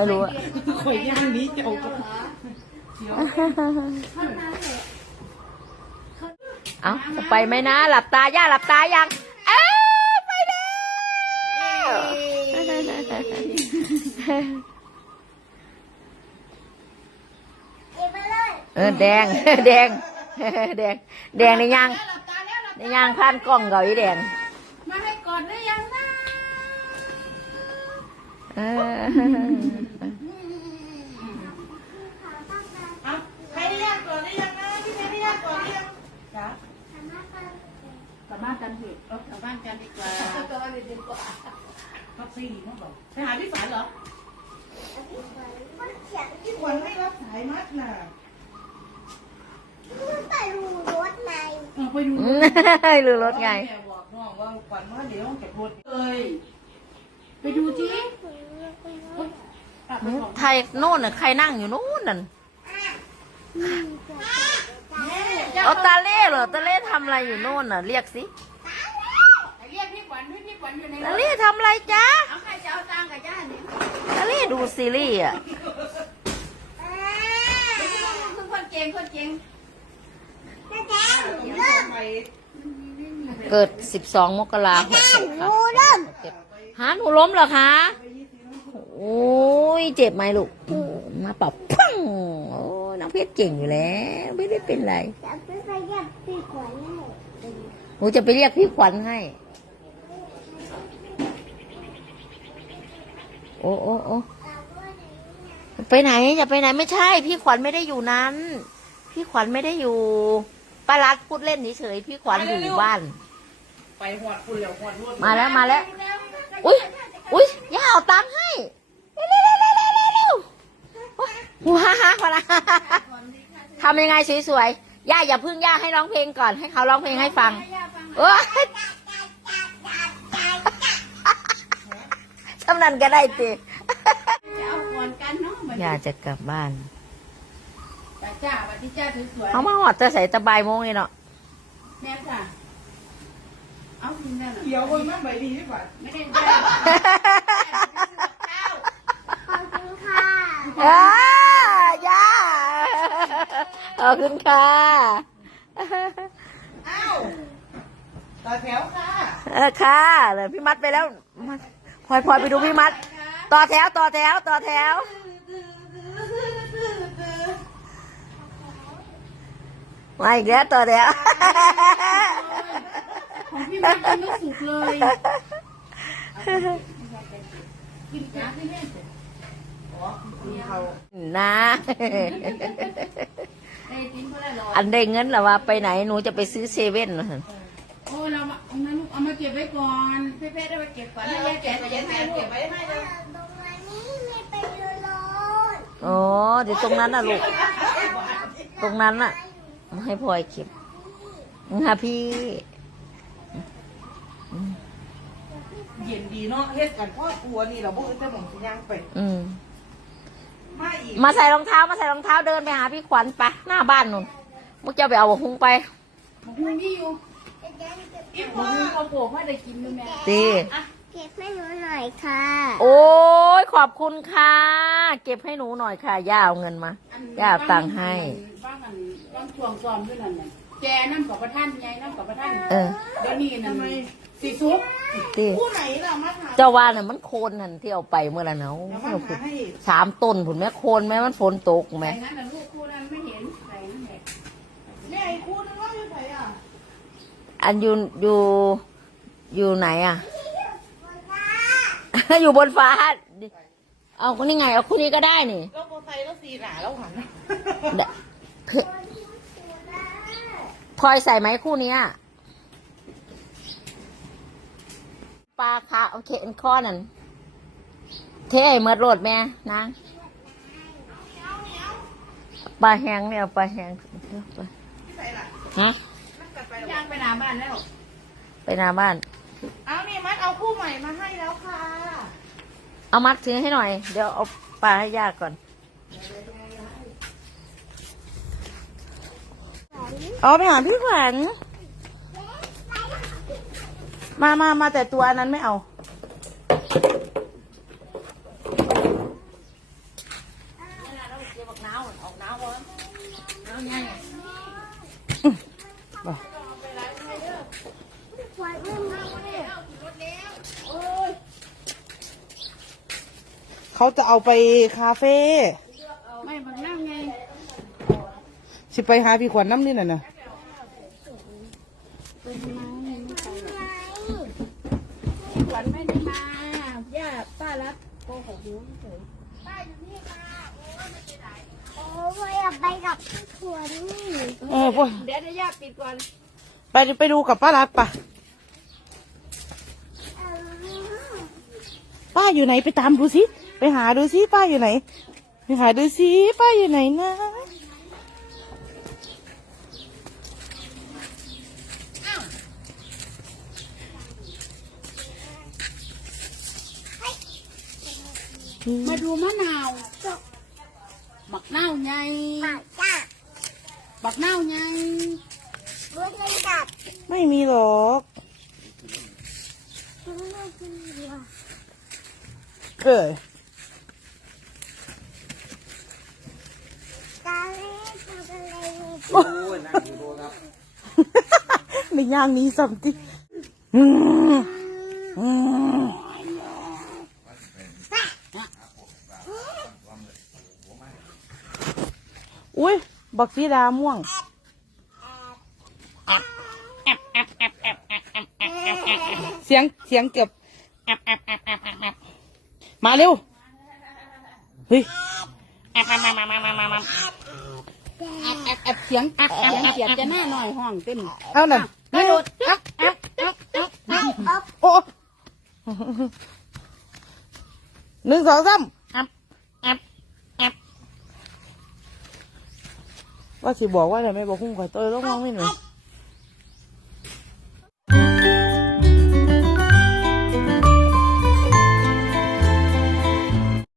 ไม่รู้อะข่อยย่างนี้เจ้าก็เอาจะไปไหมนะ หลับตา ย่าหลับตายัง เอ้ยไปแล้วเออแดง แดง แดง แดงในยางหลับตาแล้วหลับในยางพันกล้องเก่าอีแดง มาให้กอดหรือยังนะ เออ เอาใครได้ยากก่อนหรือยังนะพี่ใครได้ยากก่อนหรือยังจ้ะกลับบ้านกันเถอะเอากลั บบ้านกันดีกว่ากลับบ้านดีกว่าพักซี่เขาบอกไปหาพี่ฝันเหรอพี่ขวัญไม่รับสายมัดน่ะเออไปดูลือรถไงแม่บอกน้องว่าขวัญว่าเดี๋ยวเก็บรถเลยไปดูที่ไทยโน่นน่ะใครนั่งอยู่โน่นน่ะเอาตาเล่เหรอตาเล่ทำอะไรอยู่โน่นน่ะ เรียกสิเรียกพี่ขวั ญด้วยพี่ขวัญอยู่ในรตาถเล่ทำอะไรจ๊ะเอาใครจะเอาตังค์กับย่าเนี่ยตาเล่ดูซีรีส์อะคือคนเก่งคนเก่งเกิด 12 มกราคมค่ะหาหนูล้มเหรอคะโอ้ยเจ็บไหมลูกมาปรับพังโอ้ยน้องเพชรเก่งอยู่แล้ว ไม่ได้เป็นไรหนูจะไปเรียกพี่ขวัญให้ โอ้โอ้โอ้ไปไหนจะไปไหนไม่ใช่ พี่ขวัญไม่ได้อยู่นั้น พี่ขวัญไม่ได้อยู่ป้ารัดพูดเล่นเฉยๆพี่ขวัญอยู่บ้าน ไปหอดคุณแล้วหอดรถมาแล้วมาแล้ว อุ้ยอุ้ยย่าเอาตังค์ให้เร็วเร็วเร็วเร็วเร็วเร็วว้าฮ่าคนละทำยังไงสวยๆย่าอย่าพึ่งย่าให้ร้องเพลงก่อนให้เขาร้องเพลงให้ฟังเอ้ย นันก็ได้ติจะเอาก่อนกันเนาะบัดนี้ย่าจะกลับบ้านจ้าจ้าบัดนี้จ้าสวยเอามาหอดจะใส่ตะบายโมงเลยเนาะๆแม่จ้าเอาพิมพ์แม่หน่อยเดี๋ยวคนมาใบดีดีกว่าไม่ได้จ้าเจ้าอ่าย่าขอบคุณค่ะอ้าวต่อแถวค่ะ เออค่ะเดี๋ยวพี่มัดไปแล้วมา พลอยพลอยไปดูพี่มัด ต่อแถวต่อแถวต่อแถว มาอีกแล้วต่อแถว ของพี่มันกินไม่สุกเลยกินจ้าที่แม่เสร็จคุณเขานะไอ้ติ้งเขาได้หรออันได้เงินหรอว่าไปไหนหนูจะไปซื้อเซเว่นเหรอ โอ้เรามา เอานั้นลูกเอามาเก็บไว้ก่อนเพ่ๆได้ไปเก็บก่อนให้ยายแกะยายแกะเก็บไว้ให้เลยอ๋อเดี๋ยวตรงนั้นน่ะลูก ตรงนั้นน่ะให้พลอยเก็บค่ะพี่ เย็นดีเนาะเฮ็ดกันพ่อครัวนี่เราบ่อึดแต่หม่องสิย่างไปอืมมาอีกมาใส่รองเท้ามาใส่รองเท้าเดินไปหาพี่ขวัญไปหน้าบ้านนู่นมุกจะไปเอาหุงไปหูนี่อยู่ อีพ่อเขาโผล่ให้ได้กินด้วยแม่ตีเก็บให้หนูหน่อยค่ะ โอ้ยขอบคุณค่ะ เก็บให้หนูหน่อยค่ะ ย่าเอาเงินมาย่าเอาตังค์ให้ บ้างอันบ้างช่วงซ้อมด้วยนั่นน่ะแกน้ำกับประท่านไงน้ำกับประท่านเออเดี๋ยวนี้นั่นสีซุปตีผู้ไหนล่ะมาหาเจ้าว่าเนี่ยมันโคนนั่นที่เอาไปเมื่อไหร่เนาะแล้วมาหาให้สามต้นผุนแม่โคนแม่มันฝนตกไหมใส่งั้นน่ะลูกคู่นั้นไม่เห็นใส่นั่นแหละ แม่ไอ้คู่นึงว่าอยู่ไหนอะ อันอยู่อยู่อยู่ไหนอะ อยู่บนฟ้า เอาคนนี้ไง เอาคู่นี้ก็ได้นี่แล้วโบไซแล้วสีหนาแล้วหันเพพลอยใส่ไหมคู่เนี้ยปลาค่ะโอเคอันข้อนั่นเท่เมื่อโรดแม่นางปลาแห้งเนี่ยเอาปลาแห้งที่ไหนล่ะฮะมันกลับไป ย่างไปหน้าบ้านแล้ว ไปหน้าบ้าน เอานี่มัดเอาคู่ใหม่มาให้แล้วค่ะ เอามัดถือให้หน่อย เดี๋ยวเอาปลาให้ยากก่อน เอาไปหาพี่ขวัญ มามามาแต่ตัวอันนั้นไม่เอา เขาจะเอาไปคาเฟ่ไม่บังนั่งไงสิไปหาพี่ขวัญน้ำนี่น่ะนะขวัญไม่ได้มาย่าป้ารับโกหกอยู่เฉยโอ้ยอยากไปกับพี่ขวัญนี่เออพ่อเดี๋ยวเดี๋ยวย่าปิดก่อนไปไปดูกับป้ารัดปะเออป้าอยู่ไหนไปตามดูสิ ไปหาดูสิป้าอยู่ไหน ไปหาดูสิป้าอยู่ไหนนะมาดูมะนาวบักนาวใหญ่มาจ้าบักนาวใหญ่บุญเลยกับไม่มีหรอกไม่กินเดียวเออ ตาเล่ทำอะไรนี่ โอ้ยนั่งอยู่โดครับในย่างนี้สัมติอืมอืมอุ้ยบักซีดาม่วงเสียงเสียงเกือบมาเร็วเฮ้ย แอบแอบเสียงแอบเสียงเสียงจะหน้าหน่อยห้องเต็มเอาหน่อยกระโดดอับอับอับอับอับโอ้หนึ่งสองสามอับอับอับว่าสิบอกว่าแต่ไม่บอกคุ้มข่อยเตยต้องมองไม่หน่อย